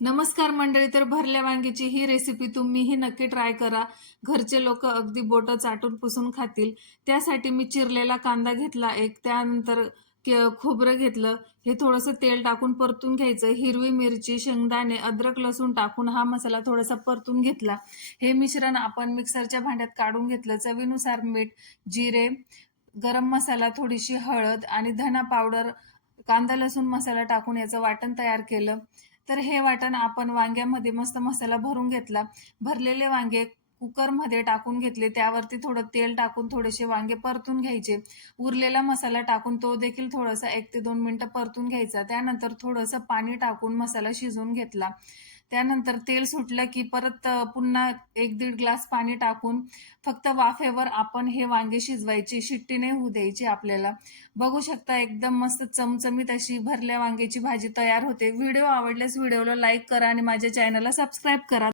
नमस्कार मंडळी. तर भरल्या वांग्याची ही रेसिपी तुम्हीही नक्की ट्राय करा. घरचे लोक अगदी बोटं चाटून पुसून खातील. त्यासाठी मी चिरलेला कांदा घेतला एक, त्यानंतर खोबरं घेतलं. हे थोडंसं तेल टाकून परतून घ्यायचं. हिरवी मिरची, शेंगदाणे, अद्रक, लसूण टाकून हा मसाला थोडासा परतून घेतला. हे मिश्रण आपण मिक्सरच्या भांड्यात काढून घेतलं. चवीनुसार मीठ, जिरे, गरम मसाला, थोडीशी हळद आणि धना पावडर, कांदा लसूण मसाला टाकून याचं वाटण तयार केलं. तर हे वाटण आपण वांग्यामध्ये मस्त मसाला भरून घेतला. भरलेले वांगे कुकरमध्ये टाकून घेतले. त्यावरती थोडं तेल टाकून थोडेसे वांगे परतून घ्यायचे. उरलेला मसाला टाकून तो देखील थोडासा 1 ते 2 मिनिटं परतून घ्यायचा. त्यानंतर थोडंसं पाणी टाकून मसाला शिजवून घेतला. त्यानंतर तेल सुटलं की परत पुन्हा 1-1.5 ग्लास पाणी टाकून फक्त वाफेवर आपण हे वांगे शिजवायचे. शिट्टी नाही होऊ द्यायची आपल्याला. बघू शकता एकदम मस्त चमचमीत अशी भरल्या वांग्याची भाजी तयार होते. व्हिडिओ आवडल्यास व्हिडिओला लाईक करा आणि माझ्या चॅनलला सबस्क्राईब करा.